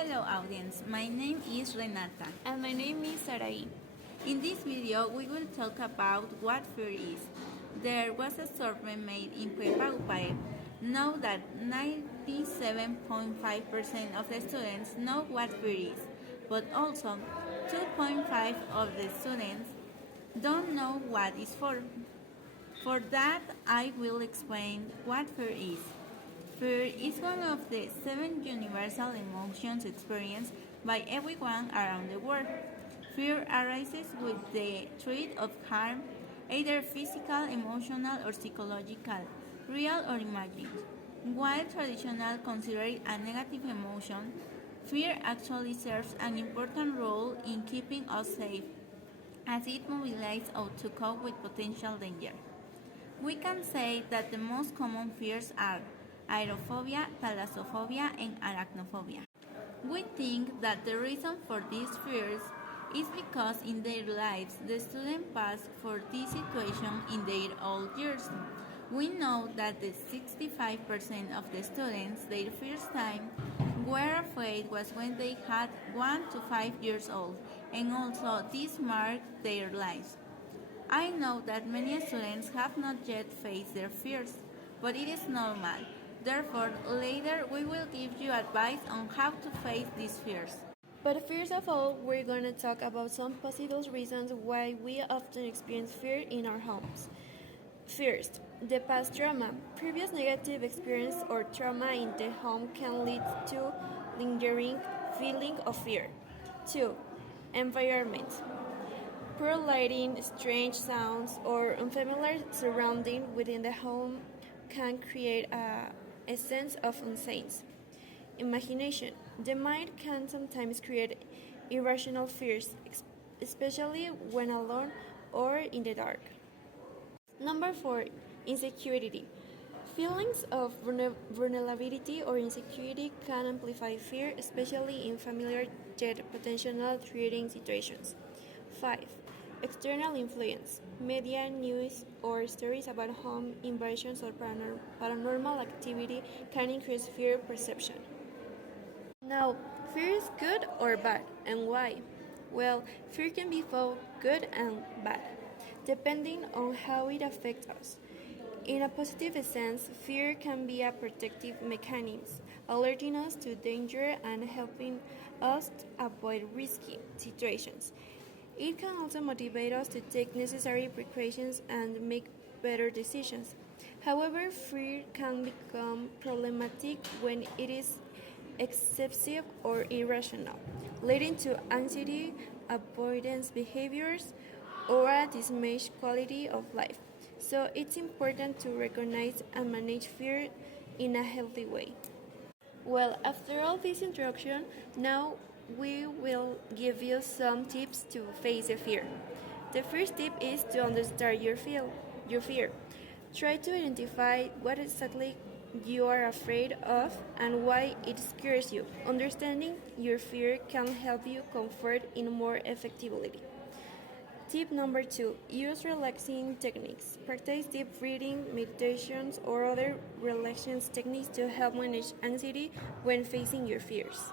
Hello audience, my name is Renata. And my name is Sarai. In this video, we will talk about what fear is. There was a survey made in Puebla, UPAE. Know that 97.5% of the students know what fear is, but also 2.5% of the students don't know what it's for. For that, I will explain what fear is. Fear is one of the 7 universal emotions experienced by everyone around the world. Fear arises with the threat of harm, either physical, emotional, or psychological, real or imagined. While traditional considered a negative emotion, fear actually serves an important role in keeping us safe, as it mobilizes us to cope with potential danger. We can say that the most common fears are aerophobia, thalassophobia, and arachnophobia. We think that the reason for these fears is because in their lives the students pass for this situation in their old years. We know that the 65% of the students their first time were afraid was when they had 1 to 5 years old, and also this marked their lives. I know that many students have not yet faced their fears, but it is normal. Therefore, later we will give you advice on how to face these fears. But first of all, we're going to talk about some possible reasons why we often experience fear in our homes. First, the past trauma. Previous negative experience or trauma in the home can lead to lingering feeling of fear. 2. Environment. Poor lighting, strange sounds, or unfamiliar surroundings within the home can create a sense of unsafety. Imagination. The mind can sometimes create irrational fears, especially when alone or in the dark. Number 4. Insecurity. Feelings of vulnerability or insecurity can amplify fear, especially in familiar yet potentially threatening situations. 5. External influence. Media, news, or stories about home invasions or paranormal activity can increase fear perception. Now, fear is good or bad, and why? Well, fear can be both good and bad, depending on how it affects us. In a positive sense, fear can be a protective mechanism, alerting us to danger and helping us avoid risky situations. It can also motivate us to take necessary precautions and make better decisions. However, fear can become problematic when it is excessive or irrational, leading to anxiety, avoidance behaviors, or a diminished quality of life. So it's important to recognize and manage fear in a healthy way. Well, after all this introduction, now we will give you some tips to face the fear. The first tip is to understand your fear. Try to identify what exactly you are afraid of and why it scares you. Understanding your fear can help you comfort it more effectively. Tip number 2. Use relaxing techniques. Practice deep breathing, meditations, or other relaxation techniques to help manage anxiety when facing your fears.